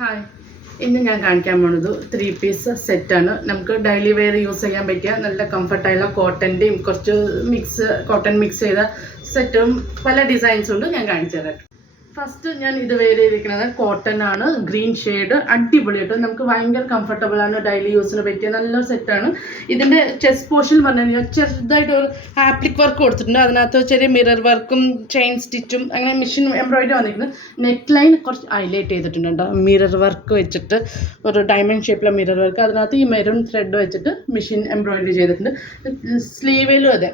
Hi, ഇന്ന് ഞാൻ കാണിക്കാൻ പോകുന്നത് 3 പീസ് സെറ്റാണ്. നമുക്ക് ഡെയിലി വെയർ യൂസ് ചെയ്യാൻ പറ്റിയ നല്ല കംഫർട്ടായുള്ള കോട്ടൻ്റെയും കുറച്ച് കോട്ടൺ മിക്സ് ചെയ്ത സെറ്റും പല ഡിസൈൻസും ഉണ്ട്. ഞാൻ കാണിച്ചു തരാം. ഫസ്റ്റ് ഞാൻ ഇത് വെയർ ചെയ്തിരിക്കുന്നത് കോട്ടൺ ആണ്, ഗ്രീൻ ഷെയ്ഡ്, അടിപൊളിയായിട്ട് നമുക്ക് ഭയങ്കര കംഫർട്ടബിൾ ആണ്, ഡെയിലി യൂസിന് പറ്റിയ നല്ലൊരു സെറ്റാണ്. ഇതിൻ്റെ ചെസ്റ്റ് പോർഷൻ പറഞ്ഞു കഴിഞ്ഞാൽ ചെറുതായിട്ട് ഒരു ആപ്ലിക് വർക്ക് കൊടുത്തിട്ടുണ്ട്. അതിനകത്ത് ചെറിയ മിറർ വർക്കും ചെയിൻ സ്റ്റിച്ചും അങ്ങനെ മെഷീൻ എംബ്രോയിഡറി വന്നിരിക്കുന്നത്. നെക്ക് ലൈൻ കുറച്ച് ഹൈലൈറ്റ് ചെയ്തിട്ടുണ്ട്. മിറർ വർക്ക് വെച്ചിട്ട് ഒരു ഡയമണ്ട് ഷേപ്പിലെ മിറർ വർക്ക്, അതിനകത്ത് ഈ മെറൂൺ ത്രെഡ് വെച്ചിട്ട് മെഷീൻ എംബ്രോയിഡറി ചെയ്തിട്ടുണ്ട്. സ്ലീവിലും അതെ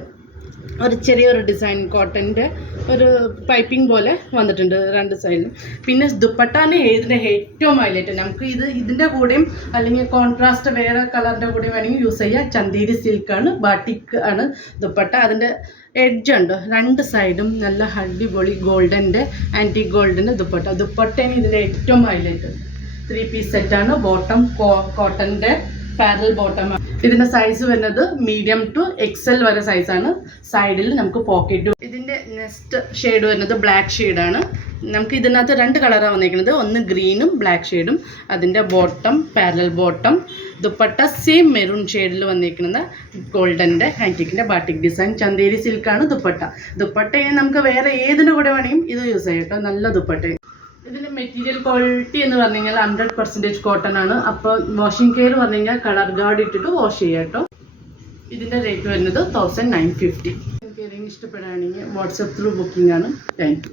ഒരു ചെറിയൊരു ഡിസൈൻ കോട്ടൻ്റെ ഒരു പൈപ്പിംഗ് പോലെ വന്നിട്ടുണ്ട് രണ്ട് സൈഡിലും. പിന്നെ ദുപ്പട്ടാണ് ഇതിൻ്റെ ഏറ്റവും ഹൈലൈറ്റ്. നമുക്ക് ഇതിൻ്റെ കൂടെയും അല്ലെങ്കിൽ കോൺട്രാസ്റ്റ് വേറെ കളറിൻ്റെ കൂടെയും വേണമെങ്കിൽ യൂസ് ചെയ്യാം. ചന്തേരി സിൽക്കാണ്, ബാട്ടിക് ആണ് ദുപ്പട്ട. അതിൻ്റെ എഡ്ജ് ഉണ്ട് രണ്ട് സൈഡും നല്ല അടിപൊളി ഗോൾഡൻ്റെ ആൻറ്റി ഗോൾഡിൻ്റെ ദുപ്പട്ടയാണ് ഇതിൻ്റെ ഏറ്റവും ഹൈലൈറ്റ്. 3 പീസ് സെറ്റാണ്. ബോട്ടം കോട്ടൻ്റെ പാരൽ ബോട്ടമാണ്. ഇതിൻ്റെ സൈസ് വരുന്നത് മീഡിയം ടു XL വരെ സൈസാണ്. സൈഡിൽ നമുക്ക് പോക്കറ്റ്. ഇതിൻ്റെ നെക്സ്റ്റ് ഷെയ്ഡ് വരുന്നത് ബ്ലാക്ക് ഷെയ്ഡാണ്. നമുക്ക് ഇതിനകത്ത് 2 കളറാണ് വന്നിരിക്കുന്നത്, ഒന്ന് ഗ്രീനും ബ്ലാക്ക് ഷെയ്ഡും. അതിൻ്റെ bottom parallel bottom, dupatta same maroon ഷെയ്ഡിൽ വന്നിരിക്കുന്നത് ഗോൾഡൻ്റെ ആൻറ്റിക്കിൻ്റെ ബാട്ടിക് ഡിസൈൻ. ചന്തേരി സിൽക്കാണ് ദുപ്പട്ടയെ നമുക്ക് വേറെ ഏതിൻ്റെ കൂടെ വേണമെങ്കിലും ഇത് യൂസ് ചെയ്യാം കേട്ടോ. നല്ല ദുപ്പട്ട. ഇതിൻ്റെ മെറ്റീരിയൽ ക്വാളിറ്റി എന്ന് പറഞ്ഞു കഴിഞ്ഞാൽ 100% കോട്ടൺ ആണ്. അപ്പോൾ വാഷിംഗ് കെയർ പറഞ്ഞു കഴിഞ്ഞാൽ കളർ ഗാർഡ് ഇട്ടിട്ട് വാഷ് ചെയ്യാം കേട്ടോ. ഇതിൻ്റെ റേറ്റ് വരുന്നത് 1950. എനിക്ക് ഏതെങ്കിലും ഇഷ്ടപ്പെടുകയാണെങ്കിൽ വാട്സപ്പ് ത്രൂ ബുക്കിംഗ് ആണ്. Thank you.